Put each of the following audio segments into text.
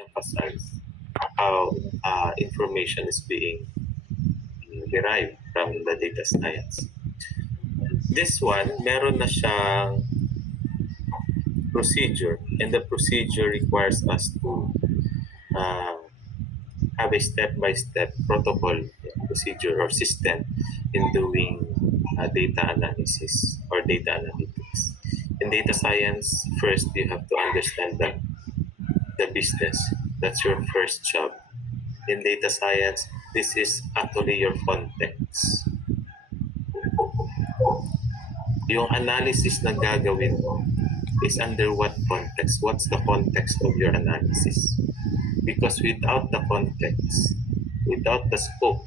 emphasize how information is being derived from the data science. This one, meron na siyang procedure, and the procedure requires us to uh, have a step-by-step protocol, procedure, or system in doing data analysis or data analytics. In data science, first you have to understand the business. That's your first job. In data science, this is actually your context. Yung analysis na gagawin mo is under what context? What's the context of your analysis? Because without the context, without the scope,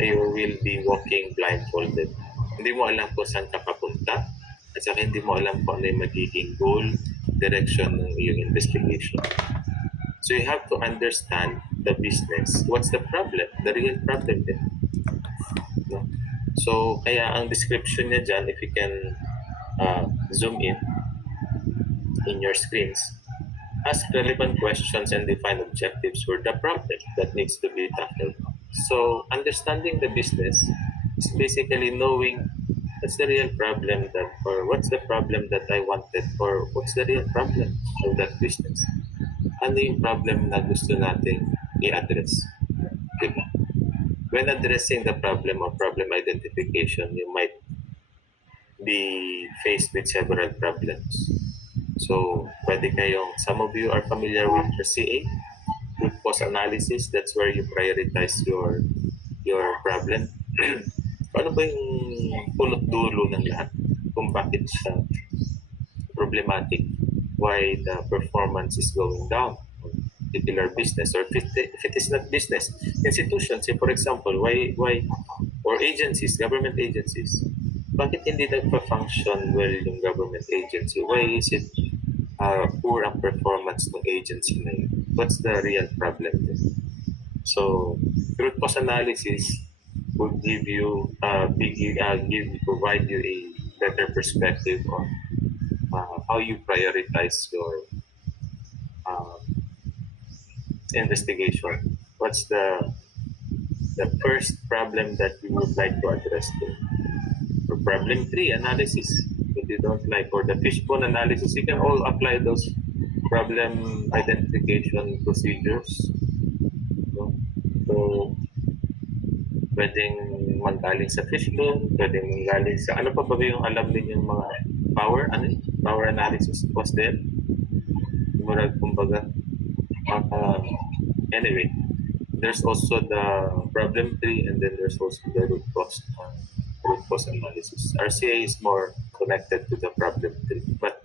you will be walking blindfolded. Hindi mo alam kung saan ka papunta, at saka hindi mo alam kung ano yung magiging goal, direction ng iyong investigation. So you have to understand the business. What's the problem? The real problem din. No? So, kaya ang description niya dyan, if you can zoom in your screens, ask relevant questions and define objectives for the problem that needs to be tackled. So, understanding the business is basically knowing what's the real problem that, or what's the problem that I wanted, or what's the real problem of that business. Ano yung problem na gusto nating i-address? Diba? When addressing the problem or problem identification, you might be faced with several problems. So, pwede kayong, some of you are familiar with RCA, root cause analysis. That's where you prioritize your problem. Ano ba yung punot dulo ng lahat? Kung bakit siya problematic? Why the performance is going down? Particular business, or if it is not business, institutions, say for example, why or agencies, government agencies, bakit hindi nagpa-function well yung government agency? Why is it poor ang performance ng agency na yun? What's the real problem then? So, root cause analysis will give you provide you a better perspective on how you prioritize your investigation. What's the first problem that you would like to address? For problem 3, analysis. If you don't like, or the fishbone analysis, you can all apply those problem identification procedures. So, pwedeng manggaling sa fishbone, pwedeng manggaling sa, ano pa ba yung alam din yung mga power, power analysis was there? Murag, kumbaga, anyway, there's also the problem 3, and then there's also the root cause analysis. RCA is more connected to the problem 3, but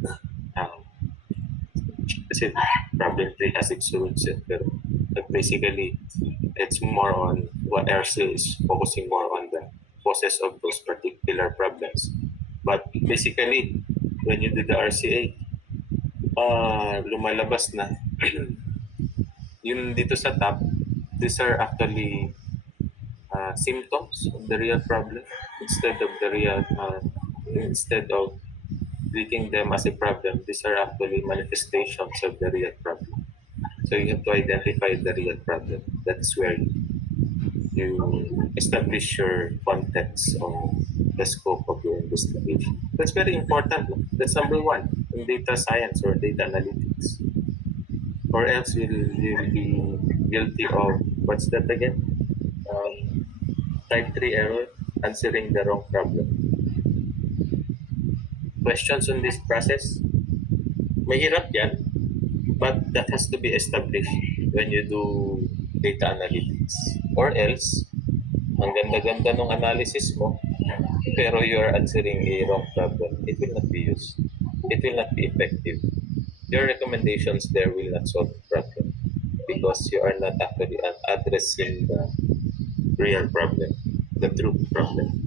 kasi problem 3 has its roots, but basically it's more on what RCA is focusing more on the causes of those particular problems. But basically, when you do the RCA, lumalabas na yun dito sa top, these are actually symptoms of the real problem instead of treating them as a problem. These are actually manifestations of the real problem. So you have to identify the real problem. That's where you establish your context on the scope of your investigation. That's very important. That's number 1 in data science or data analytics. Or else you'll be guilty of, what's that again? Type 3 error, answering the wrong problem. Questions on this process? Mahirap yan, but that has to be established when you do data analytics. Or else, ang ganda-ganda ng analysis mo, pero you're answering a wrong problem, it will not be used. It will not be effective. Your recommendations there will not solve the problem because you are not actually addressing the real problem, the true problem.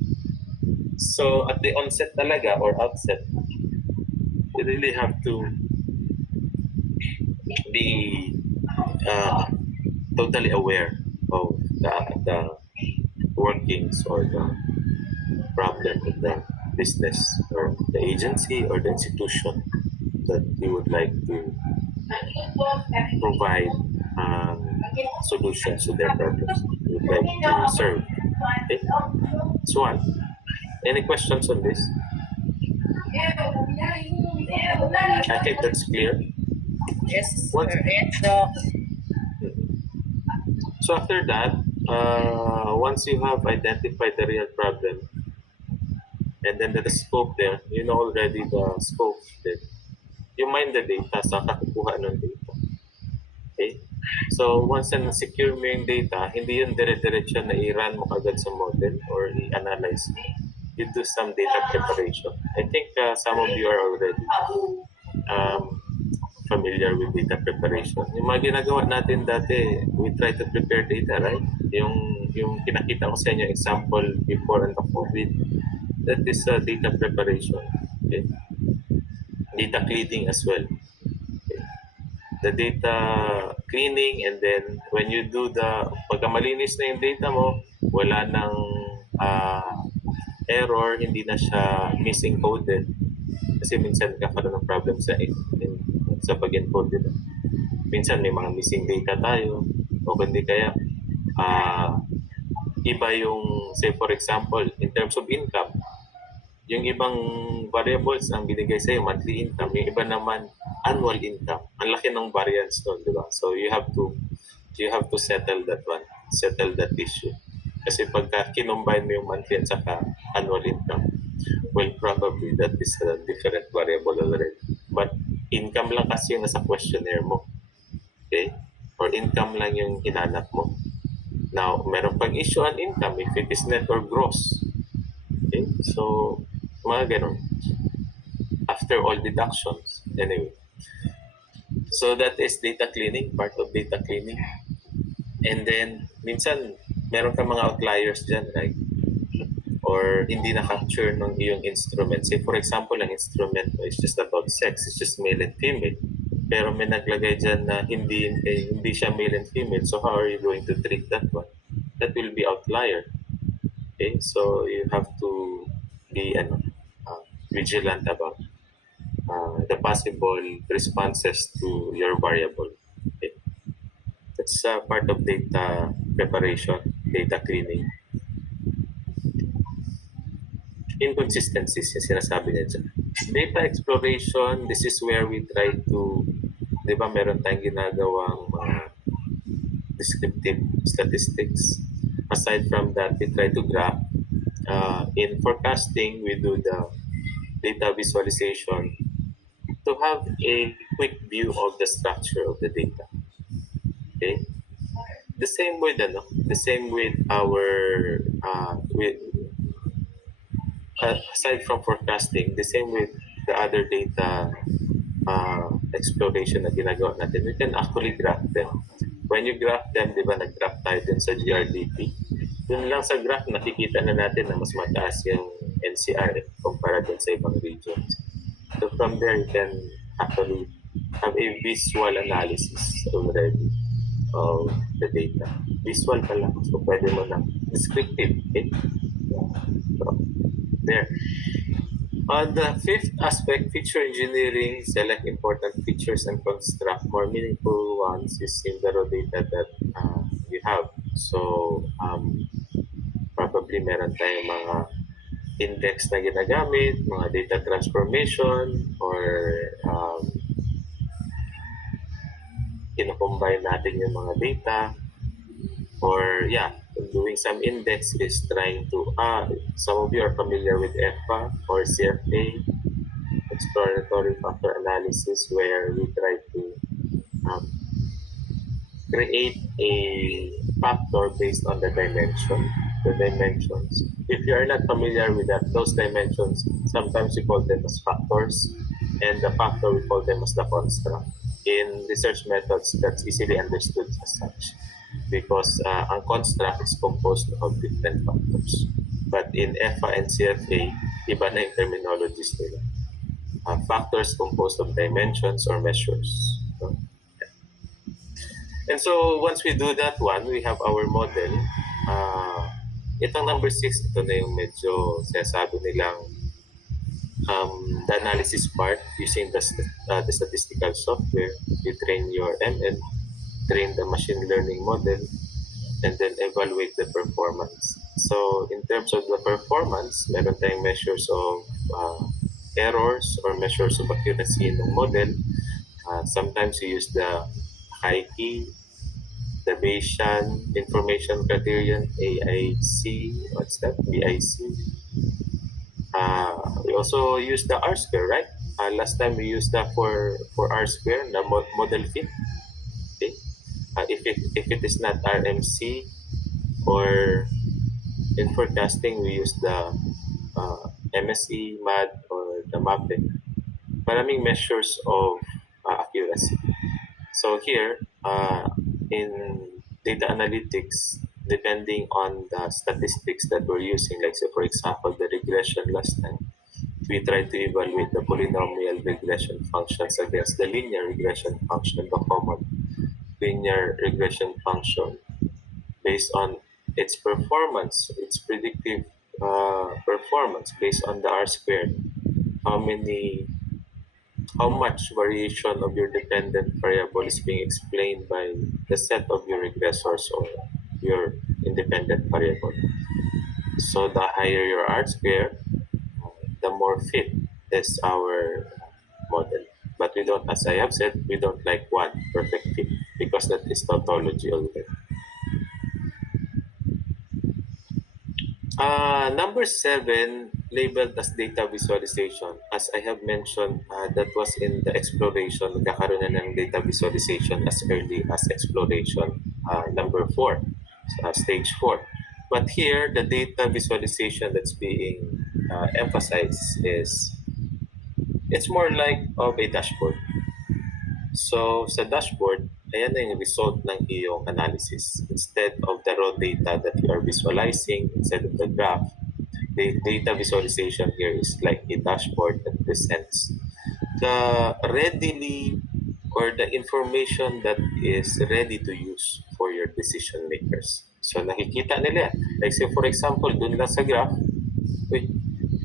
So at the onset talaga or outset, you really have to be totally aware of the workings or the problem of the business or the agency or the institution that you would like to provide solutions to their problems. We would like to serve. Okay? So, any questions on this? I think that's clear. Yes, What? sir. And Doc, So after that, once you have identified the real problem, and then the scope there, you know already the scope, then you mine the data sa kakukuha ng data. Okay? So once na secure mo yung data, hindi yun dire-diretso na i-run mo agad sa model or i-analyze mo. You do some data preparation. I think some of you are already um, familiar with data preparation. Yung mga ginagawa natin dati, we try to prepare data, right? Yung pinakita ko sa inyo example before and the COVID, that is data preparation. Okay? Data cleaning as well. Okay? The data cleaning, and then when you do pagka malinis na yung data mo, wala nang error, hindi na siya misencoded. Kasi minsan kakaroon ng problem sa pag-encode dito. Minsan may mga missing data tayo o kundi kaya iba yung, say for example, in terms of income, yung ibang variables ang binigay sa'yo, monthly income, yung iba naman annual income. Ang laki ng variance doon, di ba? So you have to settle that one, settle that issue. Kasi pagka kinumbine mo yung monthly at saka annual income, well, probably that is a different variable already. But income lang kasi yung nasa questionnaire mo. Okay? Or income lang yung hinanap mo. Now, meron pang issue on income if it is net or gross. Okay? So, mga ganun. After all deductions. Anyway. So, that is data cleaning, part of data cleaning. And then, minsan, meron ka mga outliers dyan, right? Or hindi na-capture ng iyong instrument. Say, for example, ang instrument mo is just about sex. It's just male and female. Pero may naglagay dyan na hindi siya male and female. So how are you going to treat that one? That will be outlier. Okay? So you have to be vigilant about the possible responses to your variable. Okay? That's part of data preparation, data cleaning. Inconsistencies yung sinasabi niya dyan. Data exploration, this is where we try to, di ba meron tayong ginagawang mga descriptive statistics. Aside from that, we try to graph. In forecasting, we do the data visualization to have a quick view of the structure of the data. Okay? The same with our aside from forecasting, the same with the other data exploration na ginagawa natin, we can actually graph them. When you graph them, di ba, nag-graph tayo din sa GRDP. Yun lang sa graph, nakikita na natin na mas mataas yung NCR kumpara din sa ibang regions. So from there, you can actually have a visual analysis already of the data. Visual pa lang. So pwede mo na descriptive. Okay? So, there. On the fifth aspect, feature engineering, select important features and construct more meaningful ones using the raw data that you have. So, probably meron tayong mga index na ginagamit, mga data transformation, or kino-combine natin yung mga data, or doing some index is trying to, some of you are familiar with EFA or CFA, exploratory factor analysis, where we try to create a factor based on the dimensions. If you are not familiar with that, those dimensions, sometimes we call them as factors, and the factor we call them as the construct. In research methods, that's easily understood as such, because ang construct is composed of different factors. But in EFA and CFA, iba na yung terminologies nila. Factors composed of dimensions or measures. So, yeah. And so once we do that one, we have our model. Itong number 6, ito na yung medyo sinasabi nilang the analysis part using the statistical software. You train your ML, train the machine learning model, and then evaluate the performance. So in terms of the performance, meron tayong measures of errors or measures of accuracy ng model. Sometimes you use the high key, the Bayesian Information Criterion, AIC, what's that? BIC. We also use the R square, right? Last time we used that for R square, the model fit. Okay? If it is not RMC or in forecasting, we use the MSE, MAD, or the MAPE. Maraming measures of accuracy. So here, in data analytics, depending on the statistics that we're using, like say for example, the regression last time, we tried to evaluate the polynomial regression functions against the linear regression function, the common linear regression function, based on its performance, its predictive performance based on the R squared. How many how much variation of your dependent variable is being explained by the set of your regressors or your independent variable. So the higher your R square, the more fit is our model. But we don't, as I have said, we don't like one perfect fit because that is tautology already. Number 7, labeled as data visualization. As I have mentioned, that was in the exploration. Nagkakaroon na ng data visualization as early as exploration. Number 4, stage 4. But here, the data visualization that's being emphasized is it's more like of a dashboard. So sa dashboard, ayan na yung result ng iyong analysis. Instead of the raw data that you are visualizing, instead of the graph, the data visualization here is like a dashboard that presents the readily or the information that is ready to use for your decision makers. So nakikita nila. Like say for example, dun lang sa graph, wait,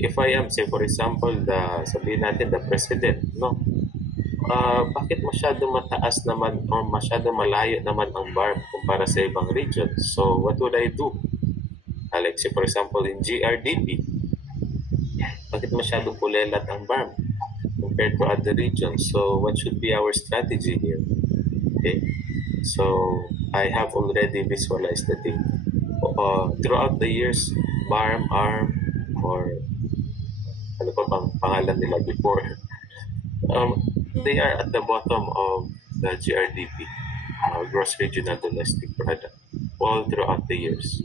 if I am say for example, sabihin natin the president, no? Bakit masyado mataas naman o masyado malayo naman ang BARM kumpara sa ibang region? So what would I do? Like say for example in GRDP, bakit masyado kulelat ang BARM compared to other regions? So what should be our strategy here? Okay, so I have already visualized the data. Throughout the years, BARM, ARM, or ano pa bang pangalan nila before, they are at the bottom of the GRDP, gross regional domestic product, all throughout the years.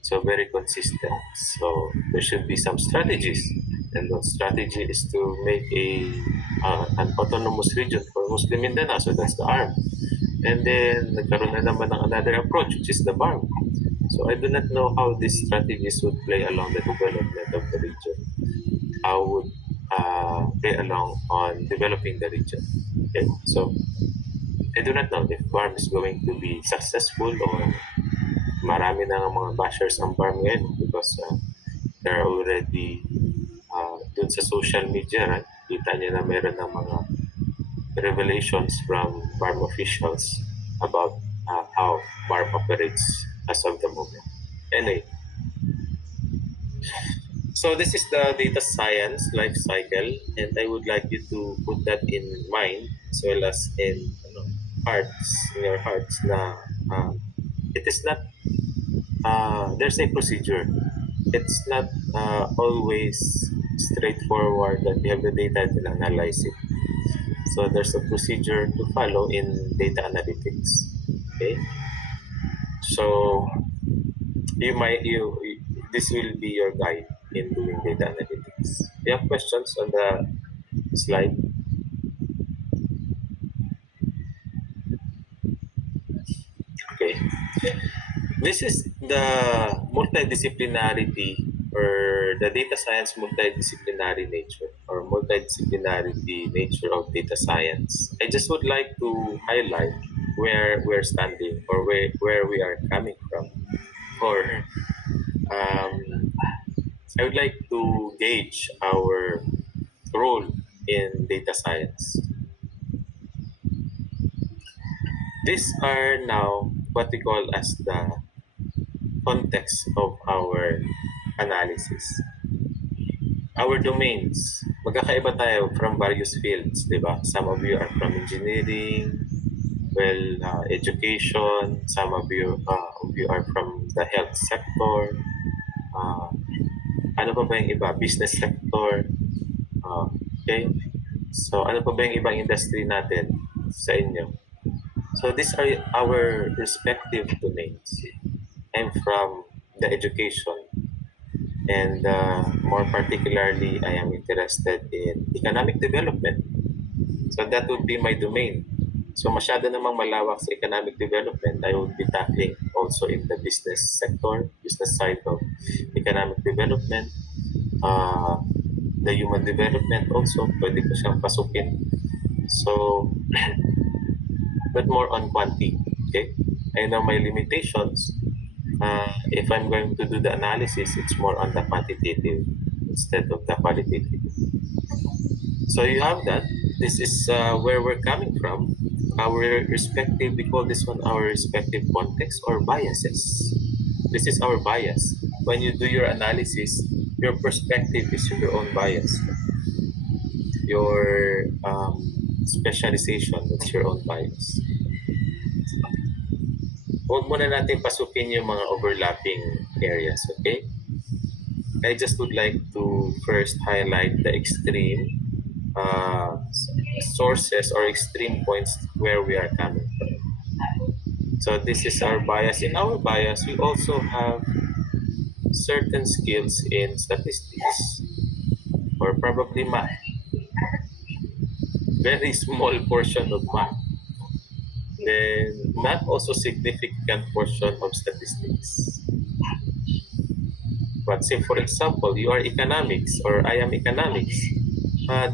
So very consistent. So there should be some strategies, and the strategy is to make an autonomous region for Muslim Mindanao. So that's the ARM. And then nagkaroon na naman ng another approach, which is the BARM. So I do not know how these strategies would play along the development of the region. How would play along on developing the region. Okay, so I do not know if BARM is going to be successful or marami na nga mga bashers ang BARM ngayon because they're already dun sa social media, right? Kita niyo na meron ng mga revelations from BARM officials about how BARM operates as of the moment. Anyway, so this is the data science life cycle, and I would like you to put that in mind as well as in your hearts na it is not, there's a procedure. It's not always straightforward that you have the data and analyze it. So there's a procedure to follow in data analytics. Okay, so this will be your guide in doing data analytics. Do you have questions on the slide? Okay. This is the multidisciplinarity or the data science multidisciplinary nature or multidisciplinarity nature of data science. I just would like to highlight where we're standing or where we are coming from. Or I would like to gauge our role in data science. These are now what we call as the context of our analysis. Our domains, magkakaiba tayo from various fields, di ba? Some of you are from engineering, education, some of you are from the health sector, ano pa ba yung iba? Business sector, okay? So, ano pa ba yung ibang industry natin sa inyo? So, these are our respective domains. I'm from the education, and more particularly, I am interested in economic development. So that would be my domain. So masyado namang malawak sa economic development, I would be tackling also in the business sector, business side of economic development, the human development also, pwede ko siyang pasukin. So, but more on quantity, okay? I know my limitations. If I'm going to do the analysis, it's more on the quantitative instead of the qualitative. So you have that. This is where we're coming from. Our respective, we call this one our respective context or biases. This is our bias. When you do your analysis, your perspective is your own bias. Your specialization, that's your own bias. Huwag muna natin pasukin yung mga overlapping areas, okay? I just would like to first highlight the extreme sources or extreme points where we are coming from. So this is our bias. In our bias, we also have certain skills in statistics or probably math. Very small portion of math. Then not also significant portion of statistics. But say for example, you are economics or I am economics.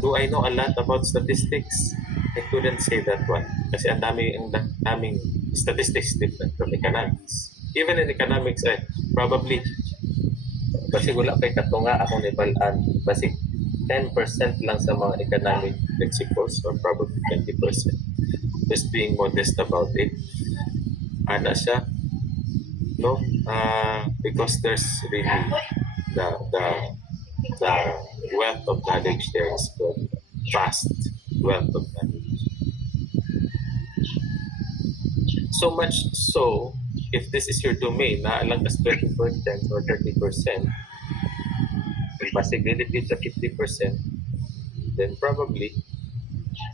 Do I know a lot about statistics? I couldn't say that one. Kasi ang daming statistics different from economics. Even in economics, probably, kasi wala kay katunga akong ibalaan. Basic 10% lang sa mga economic principles or probably 20%. Just being modest about it. Ano siya? No? Because there's really the wealth of knowledge there is good. Vast wealth of knowledge. So much so, if this is your domain, lang as 20% or 30%, basic relative sa 50%, then probably,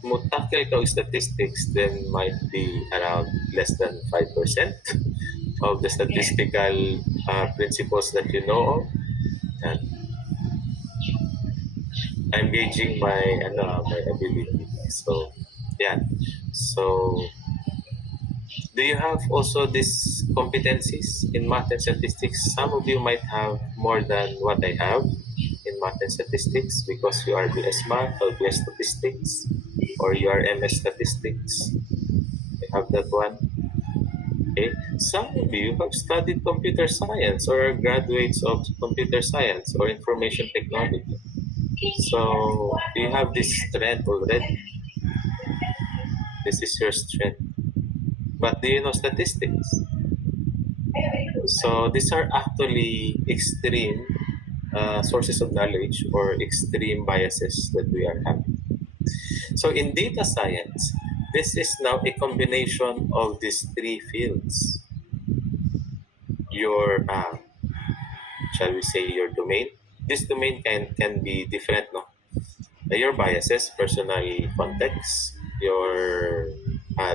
mo tackle ka statistics, then might be around less than 5% of the statistical principles that you know of. And I'm gauging my ability. So, yeah. So, do you have also these competencies in math and statistics? Some of you might have more than what I have in math and statistics because you are BS Math or BS Statistics or you are MS Statistics. You have that one. Okay. Some of you have studied computer science or are graduates of computer science or information technology. So you have this strength already. This is your strength. But do you know statistics? So these are actually extreme sources of knowledge or extreme biases that we are having. So in data science, this is now a combination of these three fields. Your, shall we say, your domain. This domain can be different, no? Your biases, personal context, your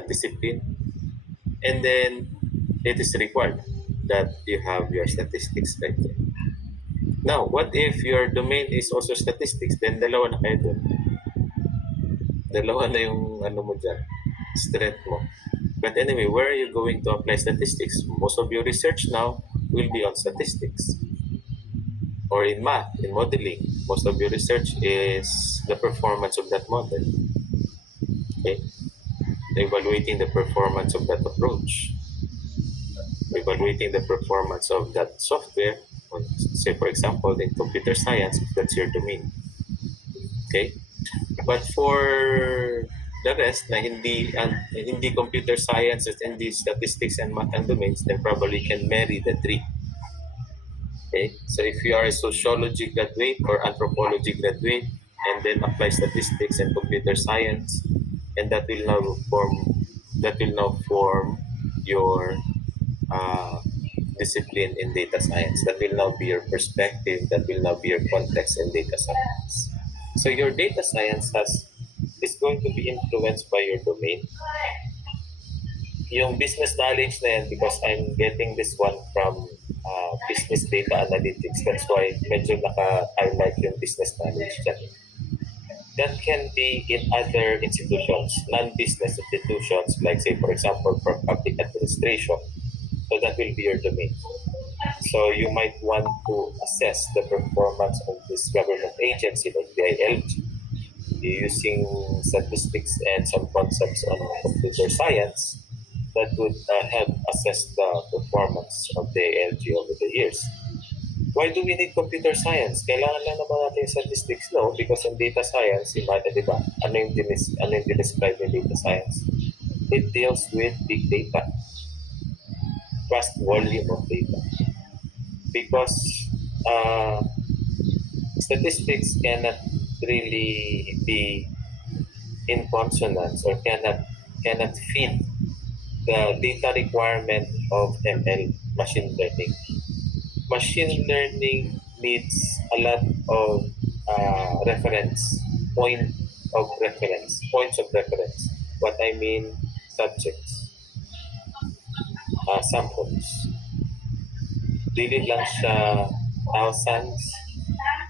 discipline, and then it is required that you have your statistics right there. Now, what if your domain is also statistics? Then dalawa na kayo dun. Dalawa na yung ano mo dyan, strength mo. But anyway, where are you going to apply statistics? Most of your research now will be on statistics. Or in math, in modeling, most of your research is the performance of that model. Okay? Evaluating the performance of that approach. Evaluating the performance of that software. Say, for example, in computer science, if that's your domain. Okay? But for the rest na hindi computer science at hindi statistics and math and domains, then probably can marry the three. Okay? So if you are a sociology graduate or anthropology graduate and then apply statistics and computer science, and that will now form your uh, discipline in data science. That will now be your perspective. That will now be your context in data science. So your data science is going to be influenced by your domain. Yung business knowledge na yan, because I'm getting this one from business data analytics. That's why medyo naka-highlight yung business knowledge dyan. That can be in other institutions, non-business institutions, like say, for example, for public administration. So that will be your domain. So you might want to assess the performance of this government agency like DILG using statistics and some concepts on computer science that would help assess the performance of the DILG over the years. Why do we need computer science? Kailangan lang naman natin yung statistics, no? Because in data science, di ba? Ano yung describe in data science? It deals with big data, vast volume of data. Because statistics cannot really be in consonance or cannot fit the data requirement of ML, machine learning. Machine learning needs a lot of points of reference. What I mean, subjects, samples. Dili lang siya thousands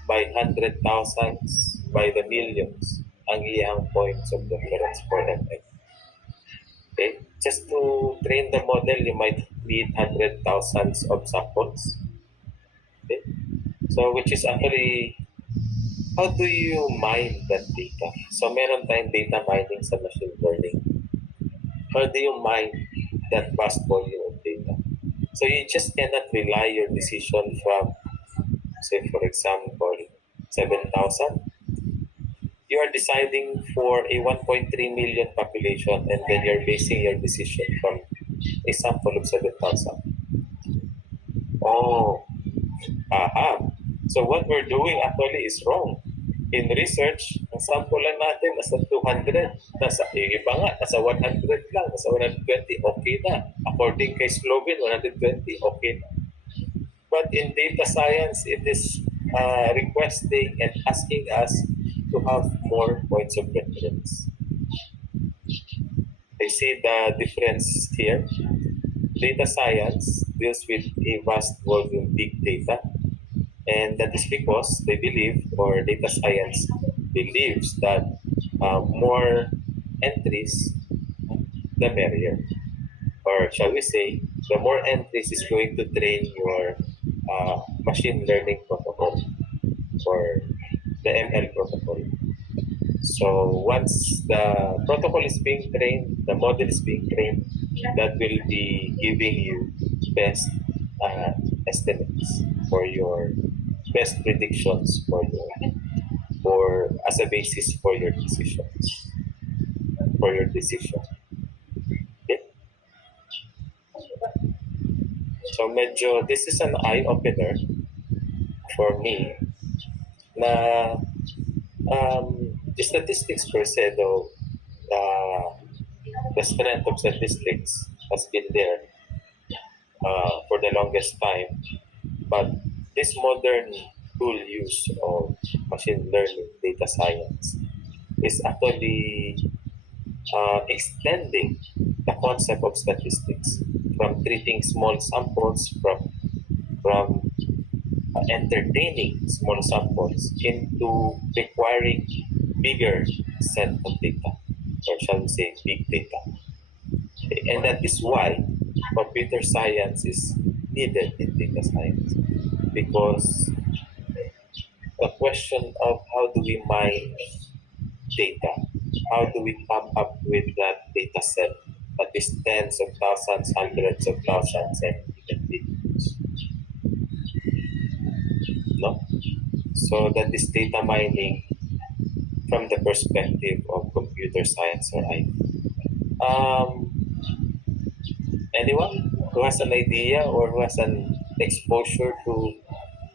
by hundred thousands by the millions ang iyang points of reference for ML. Okay? Just to train the model, you might need hundred thousands of samples. Okay? So, which is actually, how do you mine that data? So, meron tayong data mining sa machine learning. How do you mine that vast volume of data? So, you just cannot rely your decision from, say, for example, 7,000. You are deciding for a 1.3 million population and then you're basing your decision from a sample of 7,000. Oh, aha. So what we're doing actually is wrong. In research, ang sample lang natin nasa 200, yung iba nga, nasa 100 lang, nasa 120, okay na. According kay Slovin, 120, okay na. But in data science, it is requesting and asking us to have more points of reference. I see the difference here. Data science deals with a vast volume big data, and that is because they believe, or data science believes, that more entries, the merrier. Or shall we say, the more entries is going to train your machine learning protocol or the ML protocol. So once the protocol is being trained, the model is being trained, that will be giving you best estimates for your best predictions for as a basis for your decisions, for your decision. Okay? So medyo this is an eye opener for me na statistics per se, though the strength of statistics has been there for the longest time, but this modern tool use of machine learning data science is actually extending the concept of statistics from treating small samples, from entertaining small samples into requiring bigger set of data, or shall we say big data. And that is why computer science is needed in data science, because the question of how do we mine data, how do we come up with that data set that is tens of thousands, hundreds of thousands, and even billions. No? So that is data mining from the perspective of computer science or IT. Um, Anyone who has an idea or who has an exposure to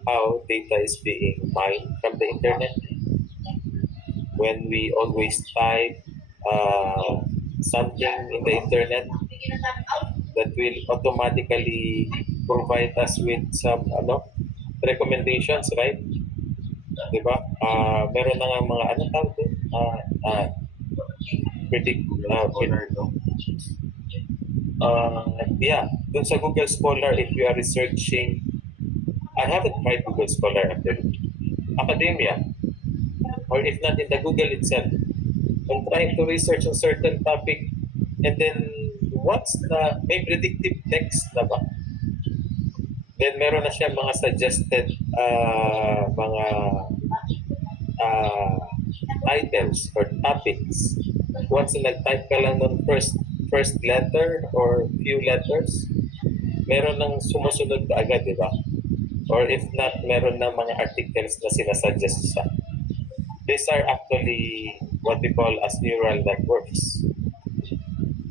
how data is being mined from the internet? When we always type something in the internet that will automatically provide us with some recommendations, right? Di ba? Meron na nga mga ano tawag doon? Predict, yeah, dun sa Google Scholar, if you are researching, I haven't tried Google Scholar actually, academia, or if not in the Google itself, I'm trying to research a certain topic, and then once na may predictive text na ba, then meron na siya mga suggested mga uh, items or topics. Once na nag-type ka lang ng first letter or few letters, meron ng sumusunod ka agad, di ba? Or if not, meron ng mga articles na sinasuggest siya. These are actually what we call as neural networks.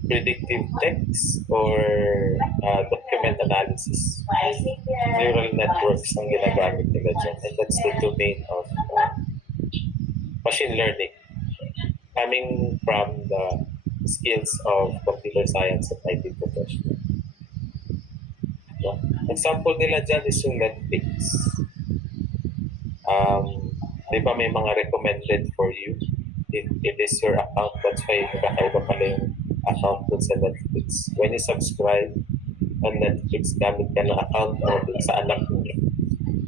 Predictive text or document analysis. Neural networks ang ginagamit nila dyan. And that's the domain of machine learning, coming from the skills of computer science and IT professional. No? Example nila dyan is yung Netflix. Di ba may mga recommended for you? If it is your account, that's why kakaiba pala yung account dun sa Netflix. When you subscribe on Netflix, gamit ka ng account mo dun sa anak mo.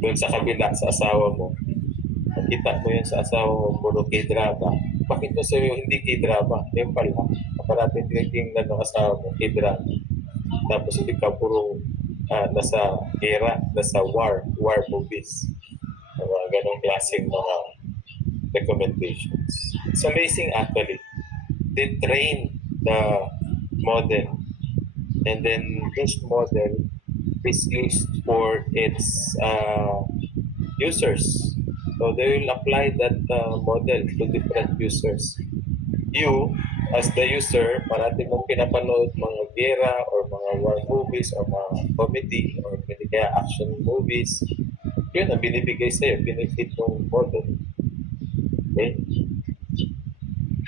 Dun sa kabila, sa asawa mo. Nakita mo yun sa asawa mo, puro K-drama. Bakit mo sa'yo hindi K-drama? Yung pala, kaparating tinitingnan ng asawa mo, K-drama. Tapos hindi ka puro nasa era, nasa war movies. Mga ganong klaseng mga recommendations. It's amazing actually. They train the model, and then this model is used for its users. So they will apply that model to different users. You, as the user, parati mong pinapanood mga gera or mga war movies or mga comedy or hindi kaya action movies, yun ang binibigay sa'yo, benefit ng model. Okay?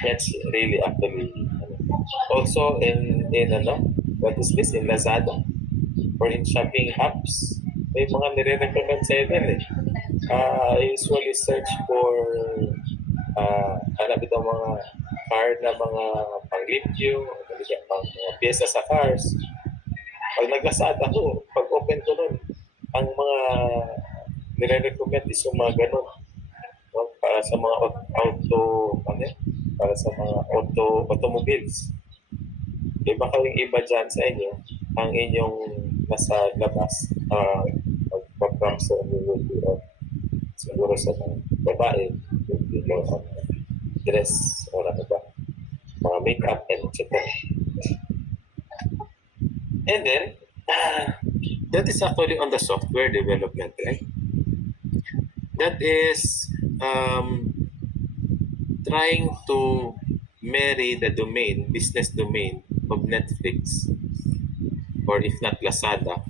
That's really actually also in what is this, in Lazada or in shopping apps, may mga nire-recommend sa'yo din eh. I usually search for hanap itong mga car na mga pang-review, pang mga pyesa sa cars. Pag nag-Lazada ko, pag open ko nun, ang mga nire-recommend is yung mga ganun. No? Para sa mga para sa mga automobiles. Iba kayong iba dyan sa inyo, ang inyong nasa labas, pag-pramso will be of siguro sa mga babae, will be more on dress or ano ba, mga makeup and etc. And then, that is actually on the software development, right? That is trying to marry the domain, business domain of Netflix, or if not Lazada,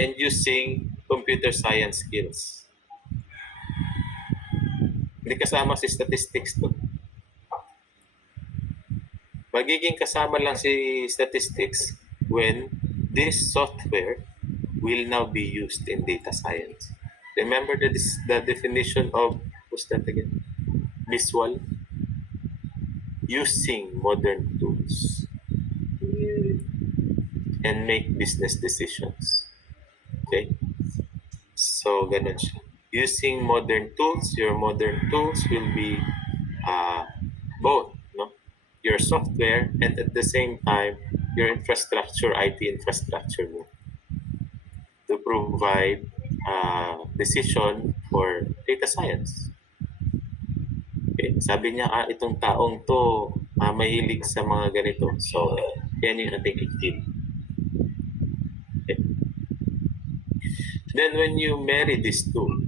and using computer science skills. Hindi kasama si statistics to. Magiging kasama lang si statistics when this software will now be used in data science. Remember the definition of, what's that again? Visual. Using modern tools and make business decisions. Okay? So, ganun siya. Using modern tools, your modern tools will be both, no? Your software and at the same time, your infrastructure, IT infrastructure mo to provide decision for data science. Okay. Sabi niya, itong taong to mahilig sa mga ganito. So, yan yung ating field. Okay. Then when you marry these two,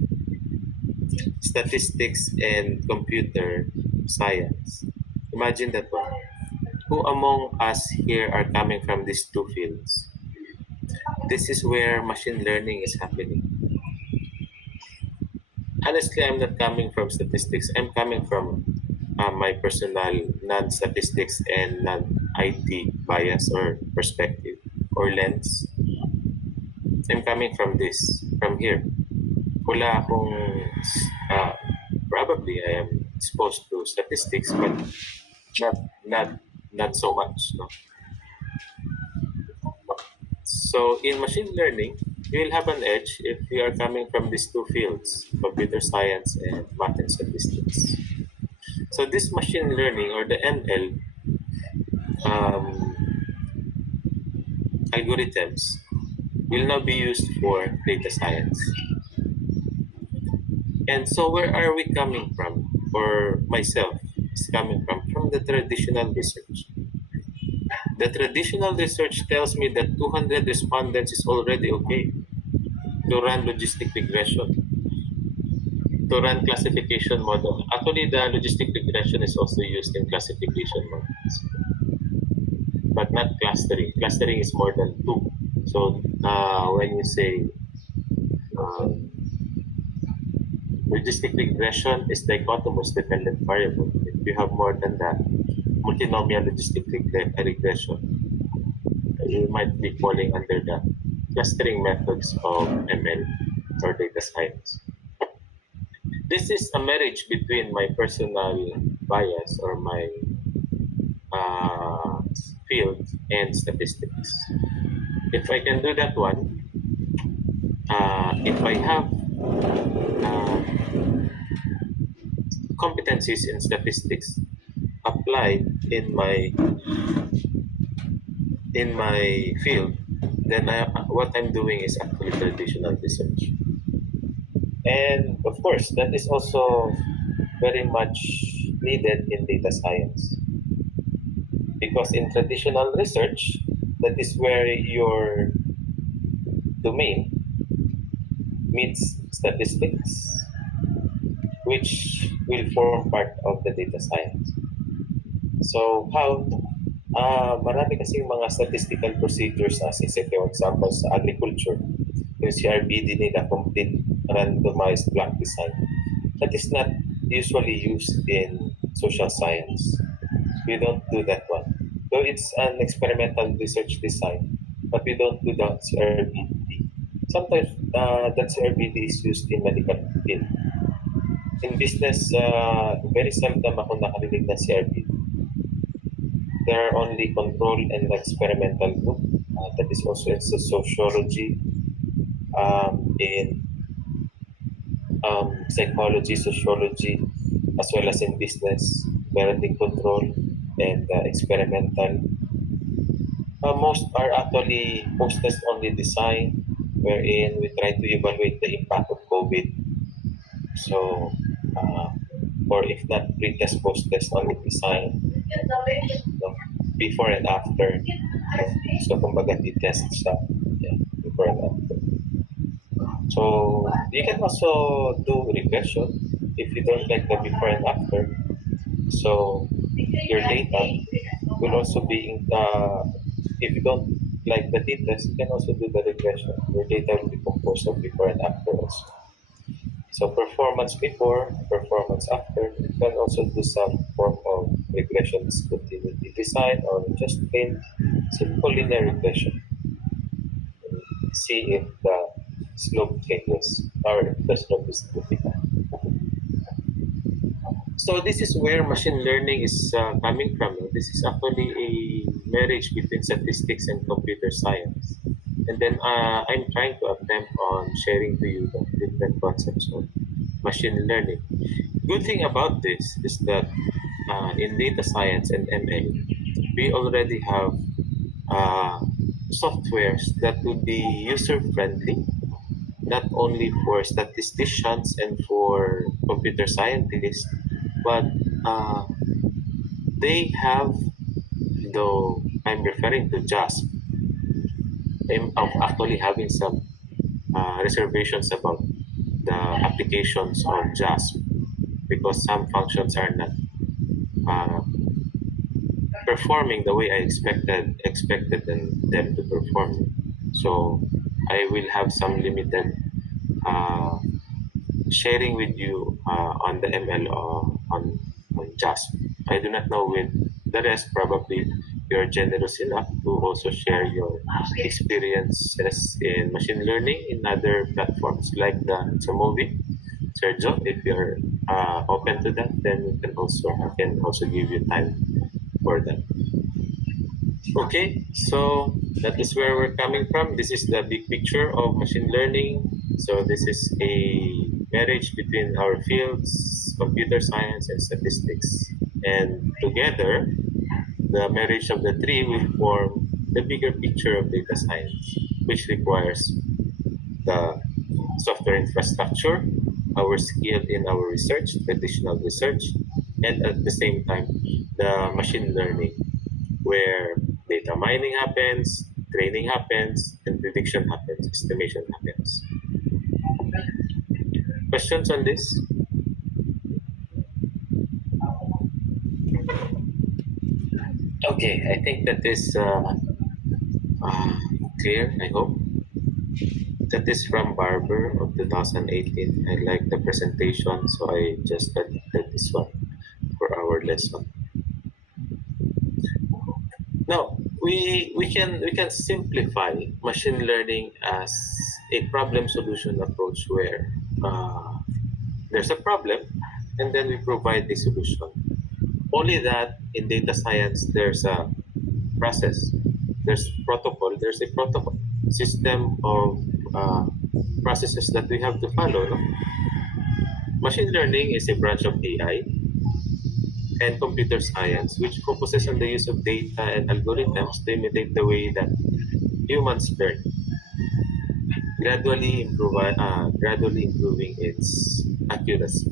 statistics and computer science. Imagine that one. Who among us here are coming from these two fields? This is where machine learning is happening. Honestly, I'm not coming from statistics. I'm coming from my personal non-statistics and non-IT bias or perspective or lens. I'm coming from this, from here. Wala akong, uh, probably I am exposed to statistics, but not, not, not so much. No? So in machine learning, you will have an edge if you are coming from these two fields, computer science and math and statistics. So this machine learning or the ML um, algorithms will now be used for data science. And so where are we coming from? Or myself is coming from the traditional research. The traditional research tells me that 200 respondents is already okay to run logistic regression, to run classification model. Actually, the logistic regression is also used in classification models, but not clustering. Clustering is more than two. So when you say um, logistic regression is dichotomous dependent variable, if you have more than that, multinomial logistic regression, you might be falling under the clustering methods of ML or data science. This is a marriage between my personal bias or my uh, field and statistics. If I can do that one, if I have uh, competencies in statistics applied in my field, then what I'm doing is actually traditional research. And of course, that is also very much needed in data science because in traditional research, that is where your domain meets statistics, which will form part of the data science. So how marami kasing mga statistical procedures as for example sa agriculture, yung CRBD nila, complete randomized block design. That is not usually used in social science. We don't do that one. Though it's an experimental research design, but we don't do that CRBD. Sometimes that CRBD is used in medical field. In business, very seldom ako nakarinig ng CRBD. There are only control and experimental group. That is also in sociology, in psychology, sociology, as well as in business, parenting control, and experimental. Most are actually post-test only design, wherein we try to evaluate the impact of COVID. So, uh, or if not pre-test, post-test only design, no, before and after. So, kumbaga, test siya, yeah, before and after. So you can also do regression if you don't like the before and after. So your data will also be if you don't like the t-test, you can also do the regression. Your data will be composed of before and after also. So performance before, performance after. You can also do some form of regression discontinuity design or just plain simple linear regression. See if the slope changes or if the slope is significant. So this is where machine learning is coming from. This is actually a marriage between statistics and computer science. And then I'm trying to attempt on sharing to you the different concepts of machine learning. Good thing about this is that in data science and ML, we already have uh, softwares that would be user friendly, not only for statisticians and for computer scientists, but uh, they have, though I'm referring to JASP, I'm actually having some reservations about the applications of JASP because some functions are not uh, performing the way I expected them to perform. So I will have some limited uh, sharing with you on the ML on JASP. I do not know with the rest. Probably you're generous enough to also share your experiences in machine learning in other platforms like the It's a Movie. Sergio, if you're open to that, then I can also give you time for that. Okay, so that is where we're coming from. This is the big picture of machine learning. So this is a marriage between our fields, computer science and statistics. And together, the marriage of the three will form the bigger picture of data science, which requires the software infrastructure, our skill in our research, traditional research, and at the same time, the machine learning where data mining happens, training happens, and prediction happens, estimation happens. Questions on this? Okay, I think that is uh, clear, I hope. That is from Barber of 2018. I like the presentation, so I just edited this one for our lesson. Now, we can simplify machine learning as a problem solution approach where there's a problem and then we provide the solution. Only that in data science there's a process, there's a protocol system of processes that we have to follow. No? Machine learning is a branch of AI and computer science which focuses on the use of data and algorithms to imitate the way that humans learn, gradually improving its accuracy.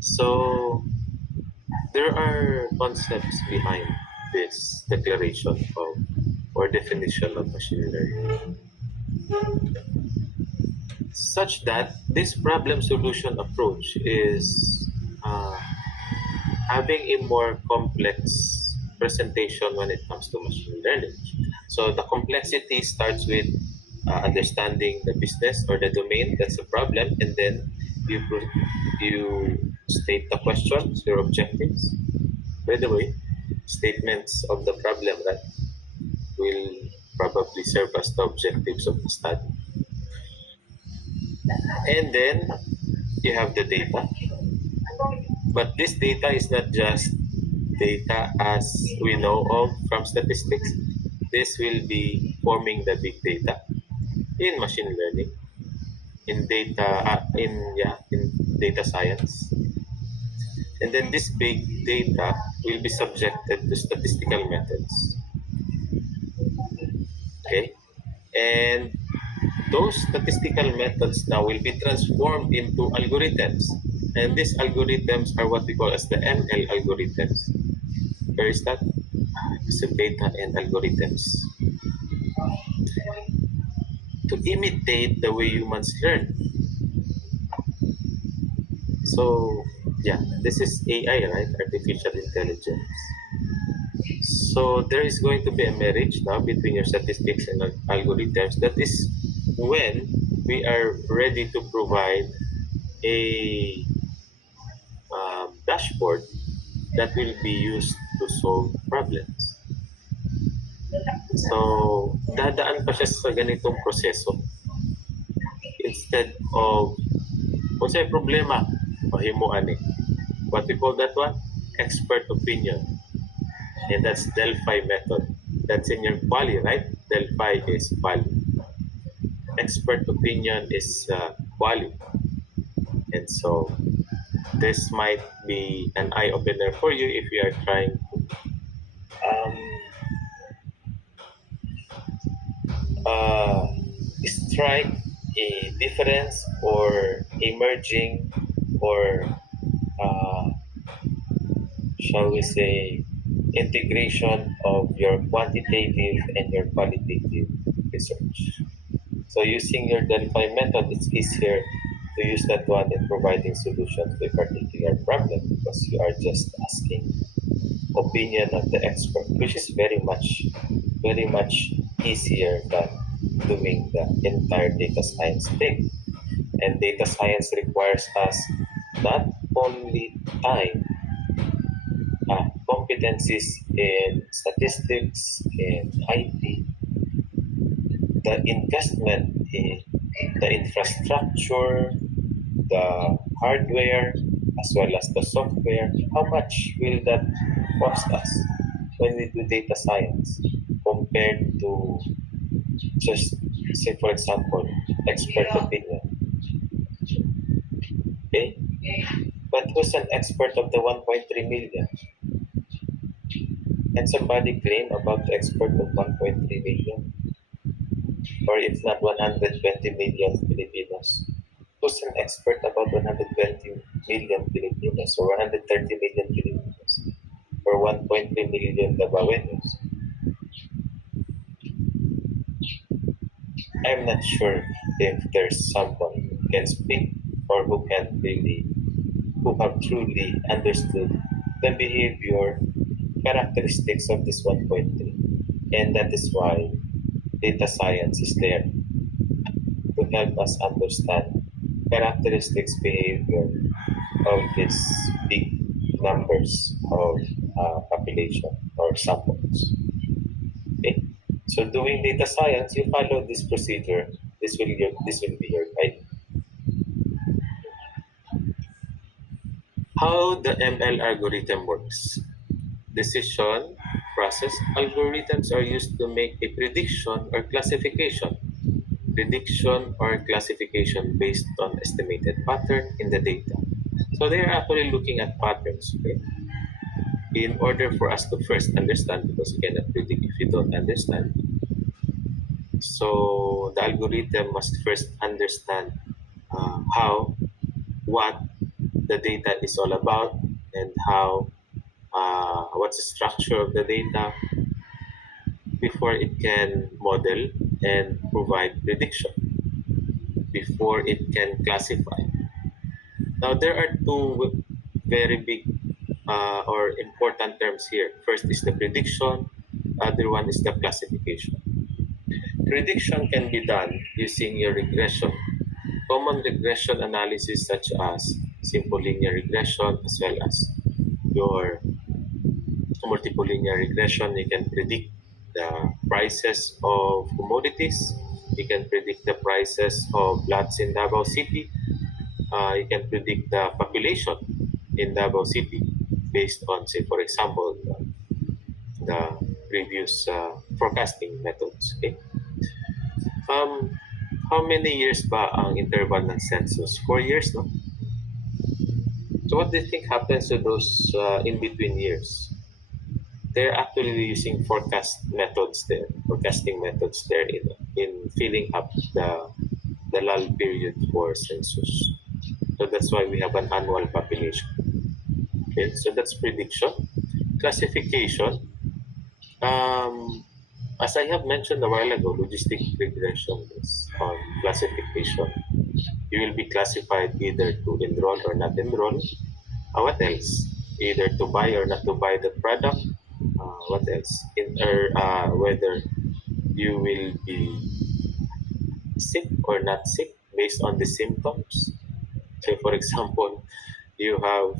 So there are concepts behind this declaration of or definition of machine learning, such that this problem solution approach is having a more complex presentation when it comes to machine learning. So the complexity starts with understanding the business or the domain that's the problem, and then you state the questions, your objectives. By the way, statements of the problem that will probably serve as the objectives of the study. And then you have the data. But this data is not just data as we know of from statistics. This will be forming the big data in machine learning, in data science. And then this big data will be subjected to statistical methods. Okay? And those statistical methods now will be transformed into algorithms. And these algorithms are what we call as the ML algorithms. Where is that? It's the data and algorithms. To imitate the way humans learn. So, yeah, this is AI, right? Artificial intelligence. So there is going to be a marriage now between your statistics and algorithms. That is when we are ready to provide a dashboard that will be used to solve problems. So, dadaan pa siya sa ganitong proseso instead of kung sa'yo problema, mahimuan eh. What we call that one? Expert opinion. And that's Delphi method. That's in your quali, right? Delphi is quali. Expert opinion is quali. And so this might be an eye opener for you if you are trying to strike a difference or emerging or uh, shall we say integration of your quantitative and your qualitative research. So using your Delphi method, it's easier to use that one in providing solution to a particular problem because you are just asking opinion of the expert, which is very much easier than doing the entire data science thing. And data science requires us not only time, competencies in statistics, in IT, the investment in the infrastructure, the hardware, as well as the software. How much will that cost us when we do data science compared to just, say, for example, expert opinion? Okay? But who's an expert of the 1.3 million? Can somebody claim about the expert of 1.3 million? Or if not 120 million Filipinos? Who's an expert about 120 million Filipinos or 130 million Filipinos or 1.3 million Dabawenos? I'm not sure if there's someone who can speak or who have truly understood the behavior characteristics of this 1.3. And that is why data science is there to help us understand characteristics behavior of these big numbers of population or samples. Okay? So doing data science, you follow this procedure. This will be your guide. How the ML algorithm works. Decision process algorithms are used to make a prediction or classification. Prediction or classification based on estimated pattern in the data. So they are actually looking at patterns. Okay? In order for us to first understand, because you cannot predict if you don't understand, so the algorithm must first understand how, what the data is all about, and how, what's the structure of the data before it can model and provide prediction, before it can classify. Now, there are two very big or important terms here. First is the prediction, other one is the classification. Prediction can be done using your regression. Common regression analysis such as simple linear regression as well as your multiple linear regression. You can predict the prices of commodities. You can predict the prices of lots in Davao City. You can predict the population in Davao City based on, say, for example, the previous forecasting methods. Okay? Um, how many years ba ang interval ng census? 4 years, no? So what do you think happens to those in-between years? They're actually using forecasting methods there in filling up the lull period for census. So that's why we have an annual population. Okay, so that's prediction. Classification. Um, as I have mentioned a while ago, logistic regression is on classification. You will be classified either to enroll or not enroll. What else? Either to buy or not to buy the product. What else? Whether you will be sick or not sick based on the symptoms. Say, for example, you have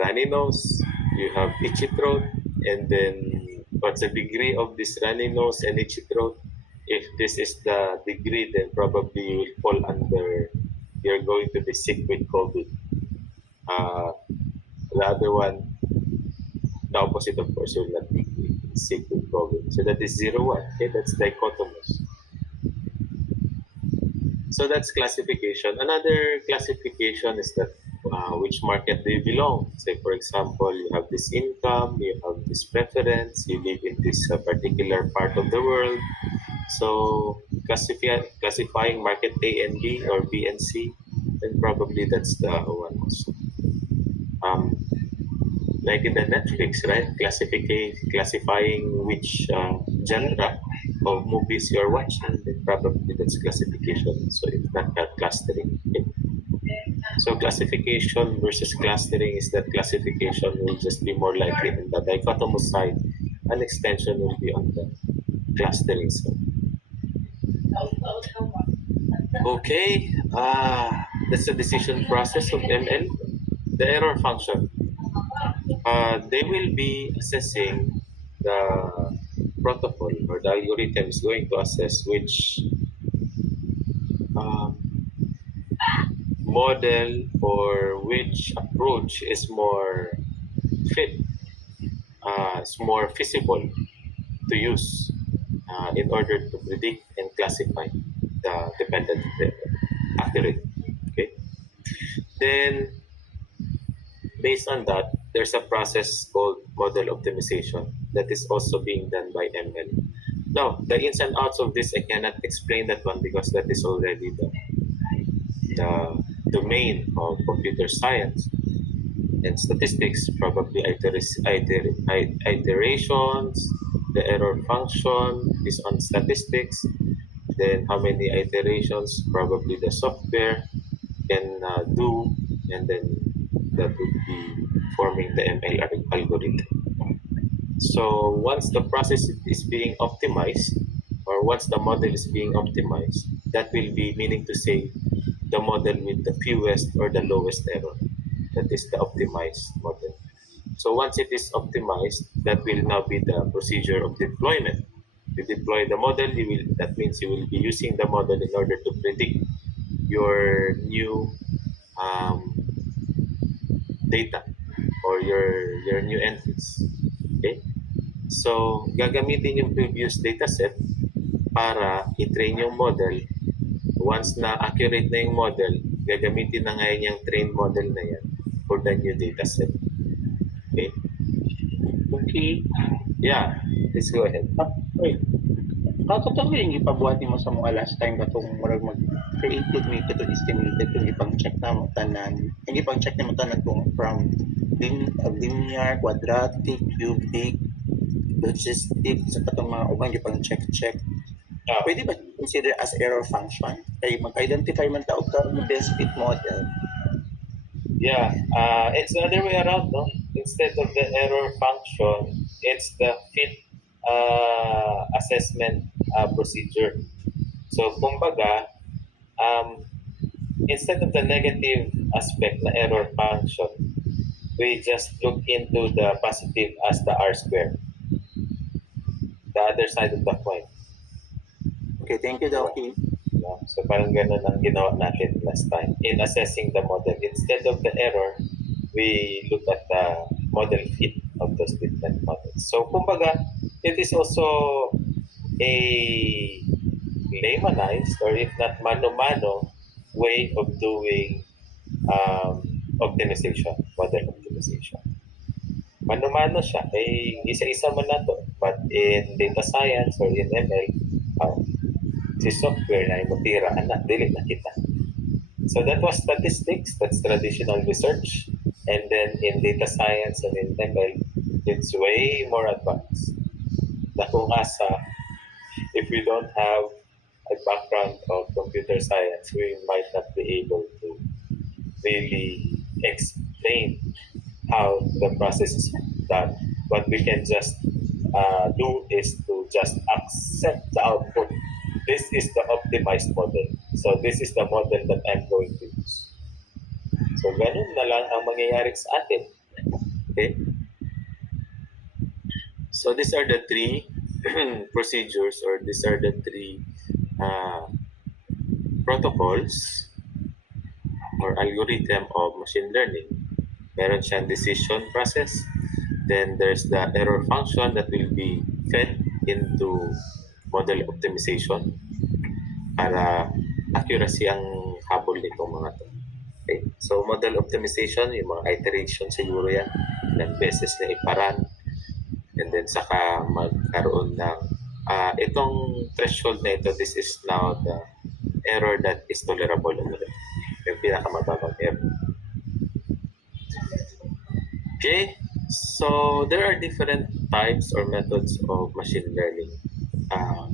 runny nose, you have itchy throat, and then what's the degree of this runny nose and itchy throat? If this is the degree, then probably you will fall under, you're going to be sick with COVID. Uh, the other one, the opposite, of course, you will not be sick with COVID. So that is 0, 1. Okay, that's dichotomous. So that's classification. Another classification is that which market do you belong. Say, for example, you have this income, you have this preference, you live in this particular part of the world. So classifying market A and B or B and C, then probably that's the one also. Um, like in the Netflix, right? Classifying which genre of movies you're watching, then probably that's classification. So if not that clustering. Okay? So classification versus clustering is that classification will just be more likely on the dichotomous side, and extension will be on the clustering side. Okay, that's the decision process of ML. The error function. They will be assessing the protocol, or the algorithm is going to assess which um, model or which approach is more fit, is more feasible to use in order to predict and classify the dependent accurate. Okay. Then, based on that, there's a process called model optimization that is also being done by ML. Now, the ins and outs of this, I cannot explain that one because that is already the domain of computer science and statistics, probably iterations, the error function is on statistics, then how many iterations probably the software can do, and then that would be forming the ML algorithm. So once the process is being optimized, or once the model is being optimized, that will be meaning to say the model with the fewest or the lowest error. That is the optimized model. So once it is optimized, that will now be the procedure of deployment. You deploy the model, that means you will be using the model in order to predict your new um, data or your new entries. Okay? So, gagamitin yung previous data set para i-train yung model. Once na accurate na yung model, gagamitin na ngayon yung trained model na yan for the new data set. Okay? Okay. Yeah, please go ahead. Wait. Kakatawa yung ipabuhati mo sa mga last time katong murag mag-created me to estimated kung ipang-check na mo tanan. Yung ipang-check na mo tanan kung from linear, quadratic, cubic, logistic, sa katong mga ubang ipang-check. Pwede ba consider as error function? Kaya mag-identify man ta og best fit model. Yeah, it's the other way around, no? Instead of the error function, it's the fit assessment procedure. So, kumbaga, instead of the negative aspect na error function, we just look into the positive as the R square. The other side of the coin. Okay, thank you, Doki. Yeah? So parang ganun ang ginawa natin last time. In assessing the model, instead of the error, we look at the model fit of those different models. So kumbaga, it is also a laymanized, or if not mano-mano, way of doing optimization, model optimization. Mano-mano siya, isa-isa man na to. But in data science or in ML, si software na imutira, dili na kita. So that was statistics, that's traditional research. And then in data science and in ML, it's way more advanced. Na kung asa, if we don't have a background of computer science, we might not be able to really explain how the process is done. What we can just do is to just accept the output. This is the optimized model. So this is the model that I'm going to use. So ganun na lang ang mangyayari sa atin. Okay? So these are the three procedures, or these are the three protocols or algorithm of machine learning. Meron siyang decision process. Then there's the error function that will be fed into model optimization para accuracy ang habol nitong mga to. Okay? So model optimization, yung mga iteration siguro yan, ilang beses na iparan, and then saka magkaroon ng itong threshold na ito, this is now the error that is tolerable, yung pinakamababang error. Okay, so there are different types or methods of machine learning.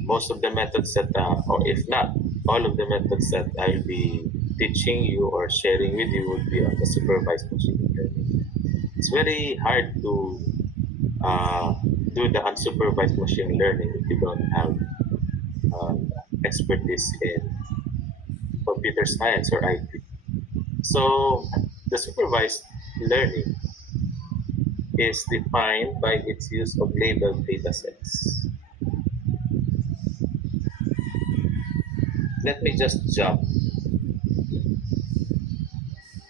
most of the methods that, or if not, all of the methods that I'll be teaching you or sharing with you would be on the supervised machine learning. It's very hard to uh, do the unsupervised machine learning if you don't have expertise in computer science or IT. So the supervised learning is defined by its use of labeled datasets. Let me just jump.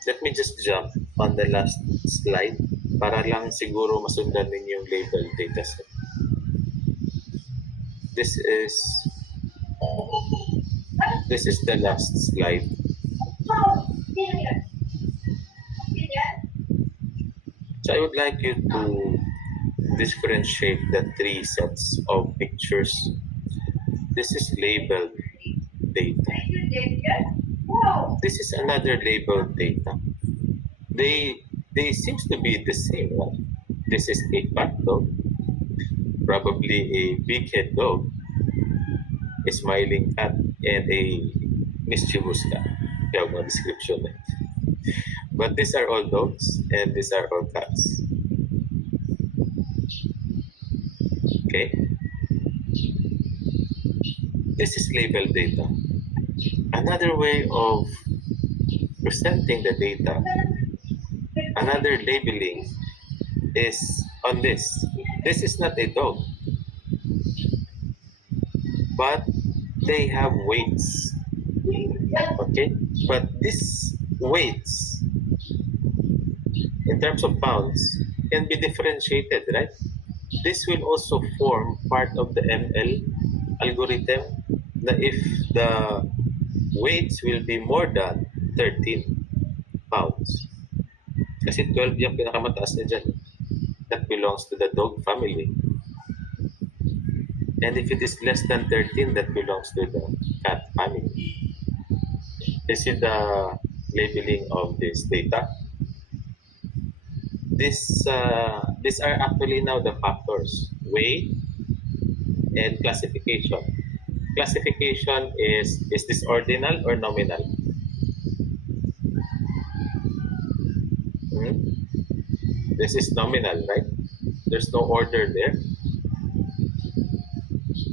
Let me just jump on the last slide para lang siguro masundan ninyo yung labeled dataset. This is the last slide. So I would like you to differentiate the three sets of pictures. This is labeled data. This is another labeled data. They seems to be the same, right? This is a fat dog, probably a big head dog, a smiling cat, and a mischievous cat. Kaya mga description eh. But these are all dogs and these are all cats. Okay? This is labeled data. Another way of presenting the data, another labeling is on this. This is not a dog, but they have weights. Okay? But these weights, in terms of pounds, can be differentiated, right? This will also form part of the ML algorithm that if the weights will be more than 13 pounds. Kasi 12 yung pinakamataas na dyan. That belongs to the dog family. And if it is less than 13, that belongs to the cat family. This is the labeling of this data. These are actually now the factors: weight and classification. Classification is this ordinal or nominal? This is nominal, right? There's no order there.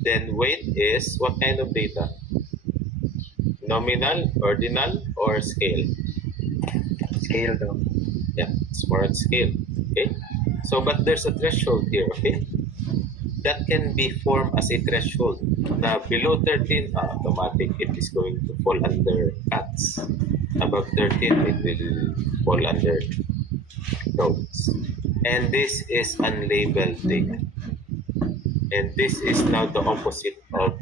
Then weight is what kind of data? Nominal, ordinal, or scale? Scale daw. Yeah, it's more on scale. Okay. So, but there's a threshold here. Okay. That can be formed as a threshold. Now, below 13, automatic, it is going to fall under cats. Above 13, it will fall under dogs. And this is unlabeled data. And this is now the opposite of